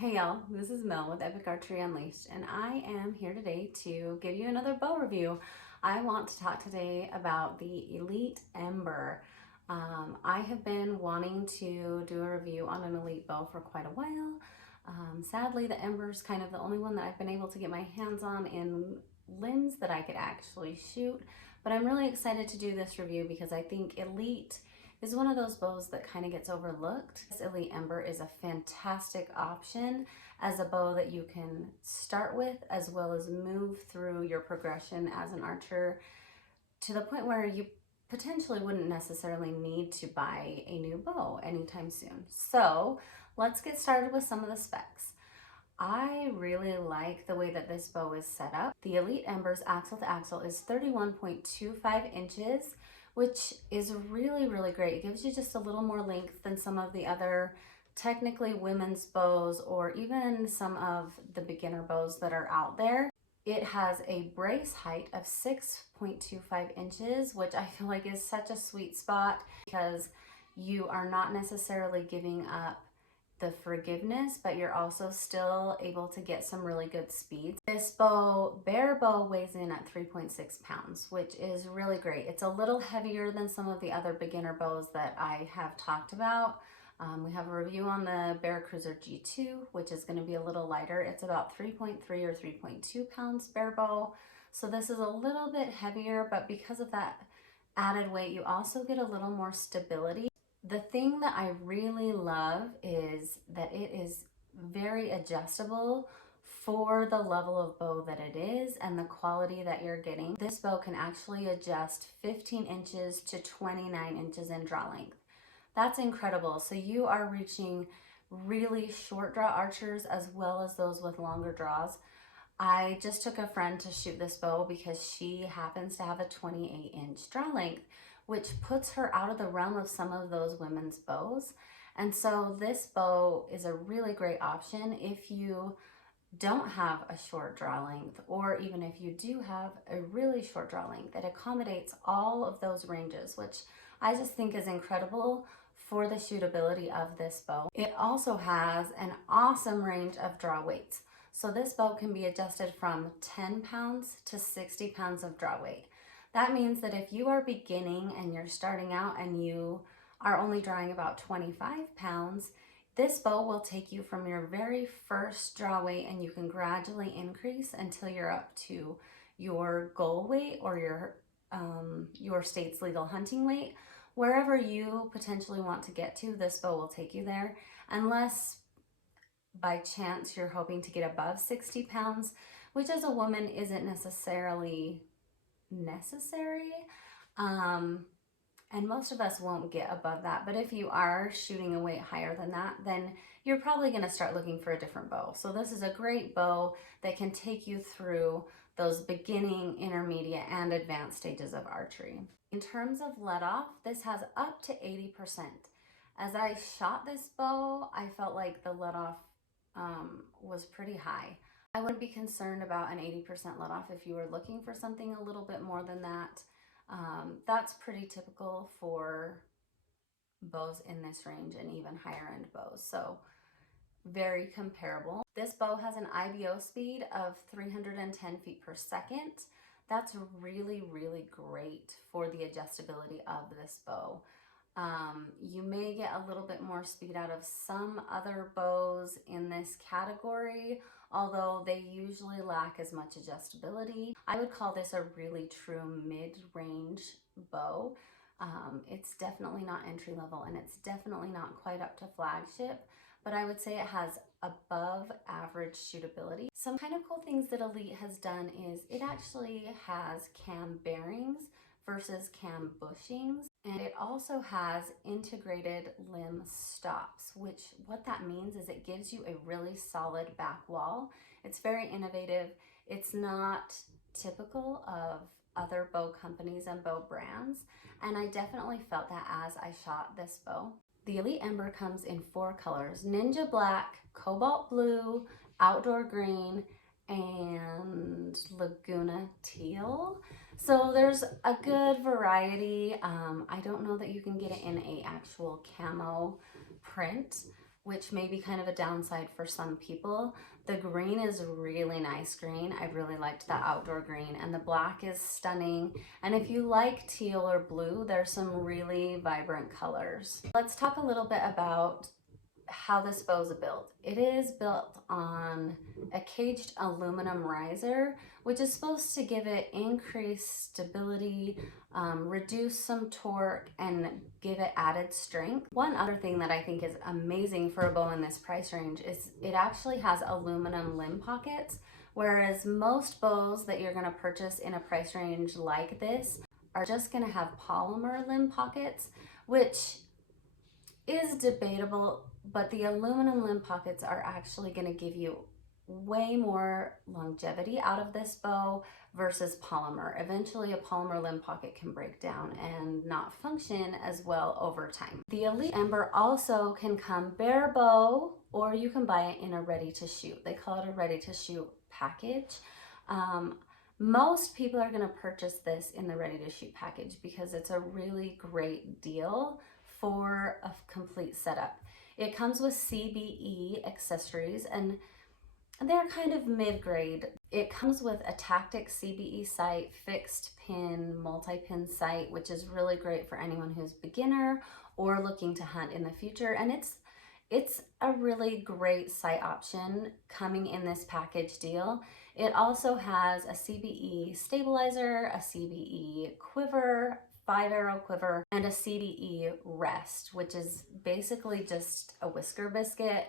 Hey y'all, this is Mel with Epic Archery Unleashed, and I am here today to give you another bow review. I want to talk today about the Elite Ember. I have been wanting to do a review on an Elite bow for quite a while. Sadly, the Ember is kind of the only one that I've been able to get my hands on in limbs that I could actually shoot, but I'm really excited to do this review because I think Elite is one of those bows that kind of gets overlooked. This Elite Ember is a fantastic option as a bow that you can start with as well as move through your progression as an archer to the point where you potentially wouldn't necessarily need to buy a new bow anytime soon. So let's get started with some of the specs. I really like the way that this bow is set up. The Elite Ember's axle to axle is 31.25 inches, which is really great. It gives you just a little more length than some of the other technically women's bows or even some of the beginner bows that are out there. It has a brace height of 6.25 inches, which I feel like is such a sweet spot because you are not necessarily giving up the forgiveness, but you're also still able to get some really good speed. This bow, bare bow, weighs in at 3.6 pounds, which is really great. It's a little heavier than some of the other beginner bows that I have talked about. We have a review on the Bear Cruiser G2, which is going to be a little lighter. It's about 3.3 or 3.2 pounds bare bow. So this is a little bit heavier, but because of that added weight, you also get a little more stability. The thing that I really love is that it is very adjustable for the level of bow that it is and the quality that you're getting. This bow can actually adjust 15 inches to 29 inches in draw length. That's incredible. So you are reaching really short draw archers as well as those with longer draws. I just took a friend to shoot this bow because she happens to have a 28-inch draw length, which puts her out of the realm of some of those women's bows. And so this bow is a really great option if you don't have a short draw length, or even if you do have a really short draw length. It accommodates all of those ranges, which I just think is incredible for the shootability of this bow. It also has an awesome range of draw weights. So this bow can be adjusted from 10 pounds to 60 pounds of draw weight. That means that if you are beginning and you're starting out and you are only drawing about 25 pounds, this bow will take you from your very first draw weight and you can gradually increase until you're up to your goal weight or your state's legal hunting weight. Wherever you potentially want to get to, this bow will take you there, unless by chance you're hoping to get above 60 pounds, which as a woman isn't necessarily necessary. And most of us won't get above that, but if you are shooting a weight higher than that, then you're probably going to start looking for a different bow. So this is a great bow that can take you through those beginning, intermediate, and advanced stages of archery. In terms of let off, this has up to 80%. As I shot this bow, I felt like the let off was pretty high. I wouldn't be concerned about an 80% let off if you were looking for something a little bit more than that. That's pretty typical for bows in this range and even higher end bows. So very comparable. This bow has an IBO speed of 310 feet per second. That's really great for the adjustability of this bow. You may get a little bit more speed out of some other bows in this category, although they usually lack as much adjustability. I would call this a really true mid-range bow. It's definitely not entry level and it's definitely not quite up to flagship, but I would say it has above average shootability. Some kind of cool things that Elite has done is it actually has cam bearings versus cam bushings, and it also has integrated limb stops, which what that means is it gives you a really solid back wall. It's very innovative. It's not typical of other bow companies and bow brands, and I definitely felt that as I shot this bow. The Elite Ember comes in 4 colors: Ninja Black, Cobalt Blue, Outdoor Green, and Laguna Teal. So there's a good variety. I don't know that you can get it in a actual camo print, which may be kind of a downside for some people. The green is really nice green. I really liked the outdoor green, and the black is stunning. And if you like teal or blue, there's some really vibrant colors. Let's talk a little bit about how this bow is built. It is built on a caged aluminum riser, which is supposed to give it increased stability, reduce some torque, and give it added strength. One other thing that I think is amazing for a bow in this price range is it actually has aluminum limb pockets, whereas most bows that you're going to purchase in a price range like this are just going to have polymer limb pockets, which is debatable, but the aluminum limb pockets are actually going to give you way more longevity out of this bow versus polymer. Eventually a polymer limb pocket can break down and not function as well over time. The Elite Ember also can come bare bow, or you can buy it in a ready to shoot. They call it a ready to shoot package. Most people are going to purchase this in the ready to shoot package because it's a really great deal for a complete setup. It comes with CBE accessories, and they're kind of mid-grade. It comes with a Tactic CBE sight, fixed pin, multi-pin sight, which is really great for anyone who's beginner or looking to hunt in the future. And it's a really great sight option coming in this package deal. It also has a CBE stabilizer, a CBE quiver, 5-arrow quiver, and a CBE rest, which is basically just a whisker biscuit.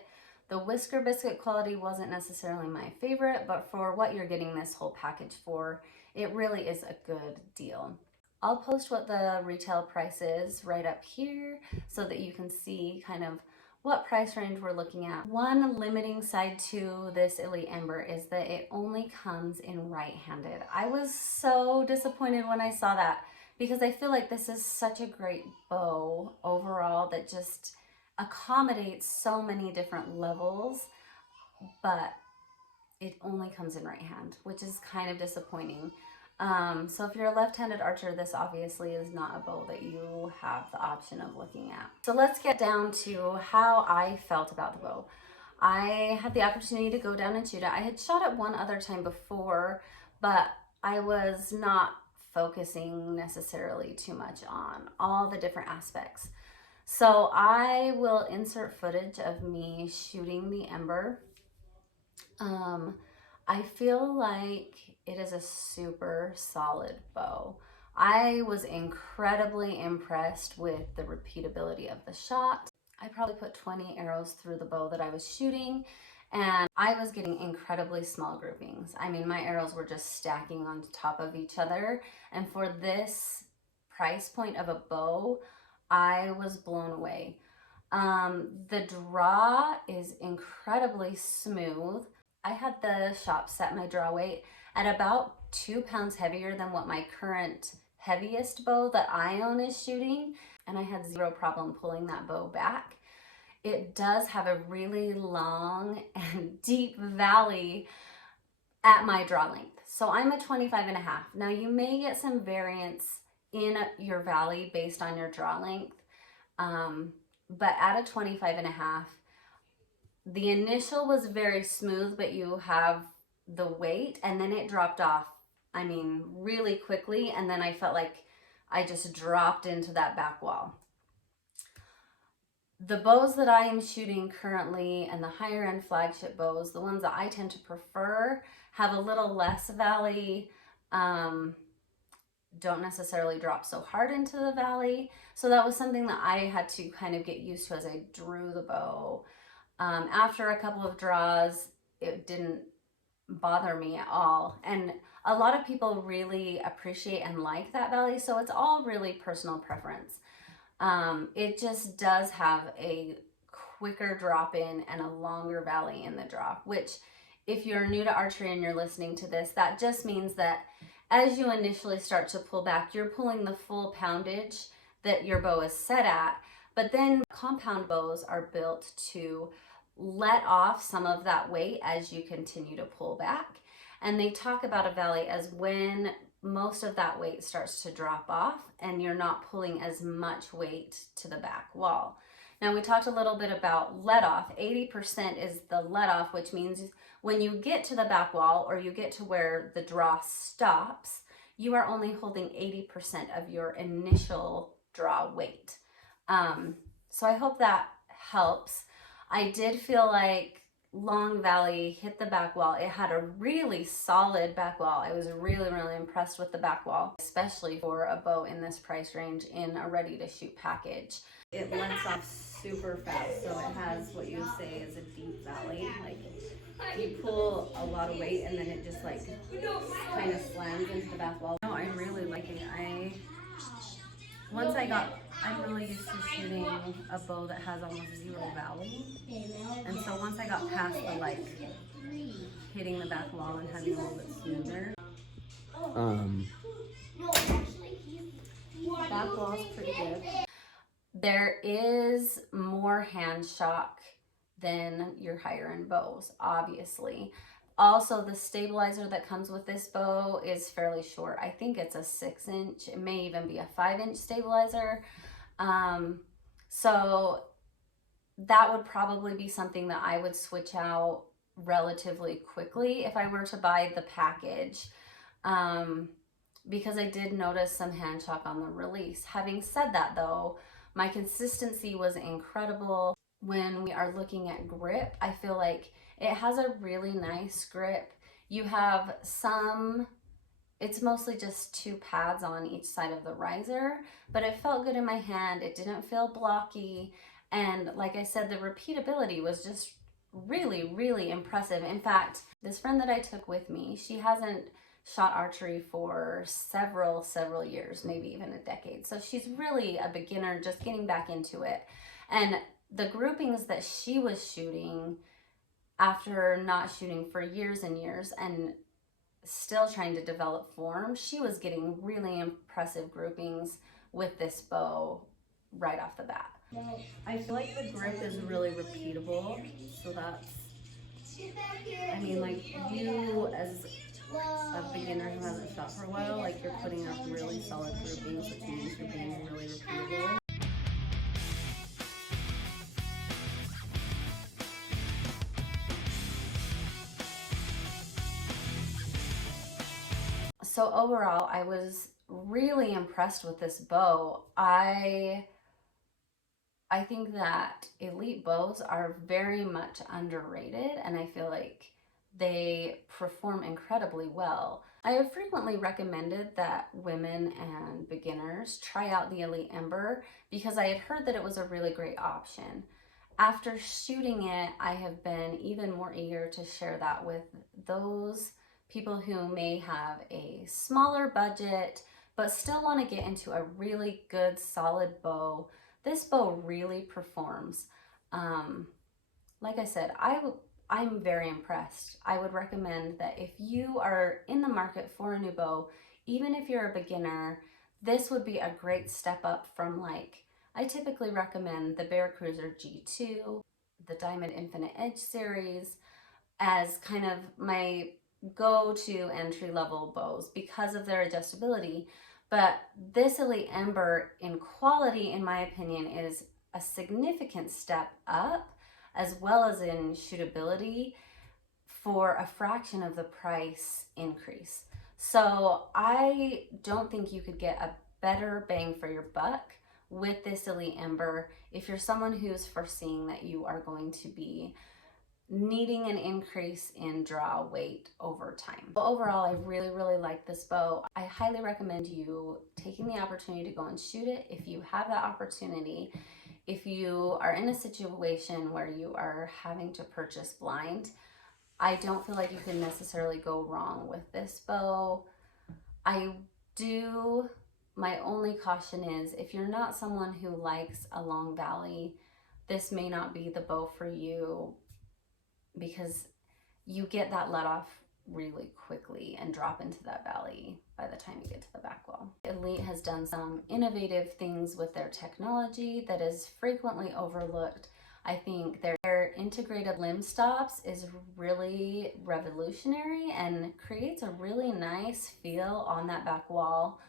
The whisker biscuit quality wasn't necessarily my favorite, but for what you're getting this whole package for, it really is a good deal. I'll post what the retail price is right up here so that you can see kind of what price range we're looking at. One limiting side to this Elite Ember is that it only comes in right-handed. I was so disappointed when I saw that, because I feel like this is such a great bow overall that just accommodates so many different levels, but it only comes in right hand, which is kind of disappointing. So if you're a left-handed archer, this obviously is not a bow that you have the option of looking at. So let's get down to how I felt about the bow. I had the opportunity to go down and shoot it. I had shot it one other time before, but I was not focusing necessarily too much on all the different aspects. So I will insert footage of me shooting the Ember. I feel like it is a super solid bow. I was incredibly impressed with the repeatability of the shot. I probably put 20 arrows through the bow that I was shooting, and I was getting incredibly small groupings. I mean, my arrows were just stacking on top of each other, and for this price point of a bow, I was blown away. The draw is incredibly smooth. I had the shop set my draw weight at about 2 pounds heavier than what my current heaviest bow that I own is shooting, and I had zero problem pulling that bow back. It does have a really long and deep valley at my draw length. So I'm a 25.5. Now you may get some variance in your valley based on your draw length, but at a 25.5, the initial was very smooth, but you have the weight, and then it dropped off, I mean, really quickly, and then I felt like I just dropped into that back wall. The bows that I am shooting currently, and the higher end flagship bows, the ones that I tend to prefer, have a little less valley, don't necessarily drop so hard into the valley. So that was something that I had to kind of get used to as I drew the bow. After a couple of draws, it didn't bother me at all. And a lot of people really appreciate and like that valley, so it's all really personal preference. It just does have a quicker drop in and a longer valley in the draw, which if you're new to archery and you're listening to this, that just means that as you initially start to pull back, you're pulling the full poundage that your bow is set at, but then compound bows are built to let off some of that weight as you continue to pull back. And they talk about a valley as when most of that weight starts to drop off and you're not pulling as much weight to the back wall. Now we talked a little bit about let off. 80% is the let off, which means when you get to the back wall or you get to where the draw stops, you are only holding 80% of your initial draw weight. So I hope that helps. I did feel like Long Valley hit the back wall. It had a really solid back wall. I was really, really impressed with the back wall, especially for a bow in this price range in a ready to shoot package. It lets off super fast, so it has what you would say is a deep valley. Like you pull a lot of weight and then it just like kind of slams into the back wall. No, I'm really liking it. I'm really used to shooting a bow that has almost zero valley. And so once I got past the like hitting the back wall and having a little bit smoother. Back wall's pretty good. There is more hand shock than your higher end bows, obviously. Also, the stabilizer that comes with this bow is fairly short. I think it's a 6-inch. It may even be a 5-inch stabilizer. So that would probably be something that I would switch out relatively quickly if I were to buy the package, because I did notice some hand shock on the release. Having said that though, my consistency was incredible. When we are looking at grip, I feel like it has a really nice grip. You have it's mostly just 2 pads on each side of the riser, but it felt good in my hand. It didn't feel blocky. And like I said, the repeatability was just really, really impressive. In fact, this friend that I took with me, she hasn't shot archery for several years, maybe even a decade. So she's really a beginner, just getting back into it. And the groupings that she was shooting after not shooting for years and years and still trying to develop form, she was getting really impressive groupings with this bow right off the bat. I feel like the grip is really repeatable, so that's, I mean, like you as a beginner who hasn't shot for a while, like you're putting up really solid groupings, which means you're being really repeatable. So overall, I was really impressed with this bow. I think that elite bows are very much underrated, and I feel like they perform incredibly well. I have frequently recommended that women and beginners try out the Elite EMBER because I had heard that it was a really great option. After shooting it, I have been even more eager to share that with those people who may have a smaller budget but still want to get into a really good solid bow. This bow really performs. Like I said, I'm very impressed. I would recommend that if you are in the market for a new bow, even if you're a beginner, this would be a great step up from, like, I typically recommend the Bear Cruiser G2, the Diamond Infinite Edge series as kind of my go-to entry-level bows because of their adjustability. But this Elite EMBER in quality, in my opinion, is a significant step up, as well as in shootability, for a fraction of the price increase. So I don't think you could get a better bang for your buck with this Elite EMBER if you're someone who's foreseeing that you are going to be needing an increase in draw weight over time. But overall, I really like this bow. I highly recommend you taking the opportunity to go and shoot it if you have that opportunity. If you are in a situation where you are having to purchase blind, I don't feel like you can necessarily go wrong with this bow. My only caution is if you're not someone who likes a long valley, this may not be the bow for you, because you get that let off really quickly and drop into that valley by the time you get to the back wall. Elite has done some innovative things with their technology that is frequently overlooked. I think their integrated limb stops is really revolutionary and creates a really nice feel on that back wall.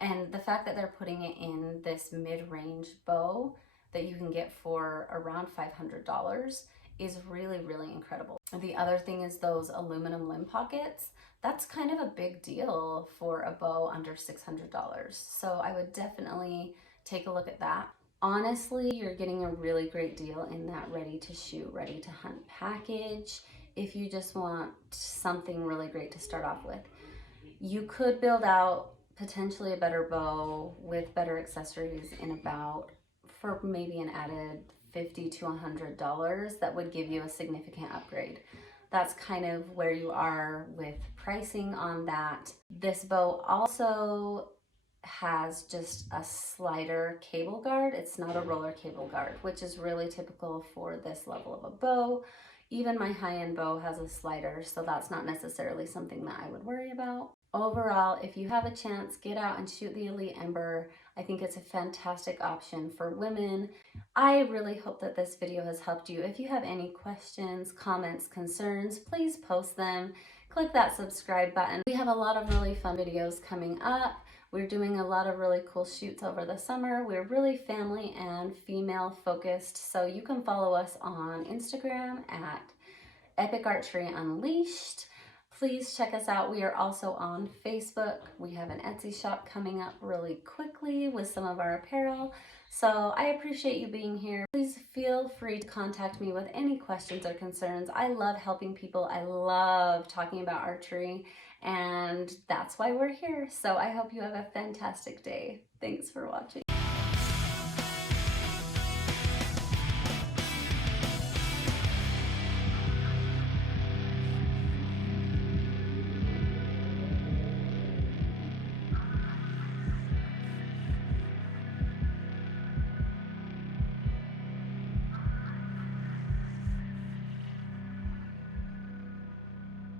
And the fact that they're putting it in this mid-range bow that you can get for around $500 is really, really incredible. The other thing is those aluminum limb pockets. That's kind of a big deal for a bow under $600. So I would definitely take a look at that. Honestly, you're getting a really great deal in that ready to shoot, ready to hunt package if you just want something really great to start off with. You could build out potentially a better bow with better accessories in about, for maybe an added $50 to $100, that would give you a significant upgrade. That's kind of where you are with pricing on that. This bow also has just a slider cable guard. It's not a roller cable guard, which is really typical for this level of a bow. Even my high-end bow has a slider, so that's not necessarily something that I would worry about. Overall, if you have a chance, get out and shoot the Elite Ember. I think it's a fantastic option for women. I really hope that this video has helped you. If you have any questions, comments, concerns, please post them. Click that subscribe button. We have a lot of really fun videos coming up. We're doing a lot of really cool shoots over the summer. We're really family and female focused, so you can follow us on Instagram at Epic Archery Unleashed. Please check us out. We are also on Facebook. We have an Etsy shop coming up really quickly with some of our apparel. So I appreciate you being here. Please feel free to contact me with any questions or concerns. I love helping people. I love talking about archery, and that's why we're here. So I hope you have a fantastic day. Thanks for watching.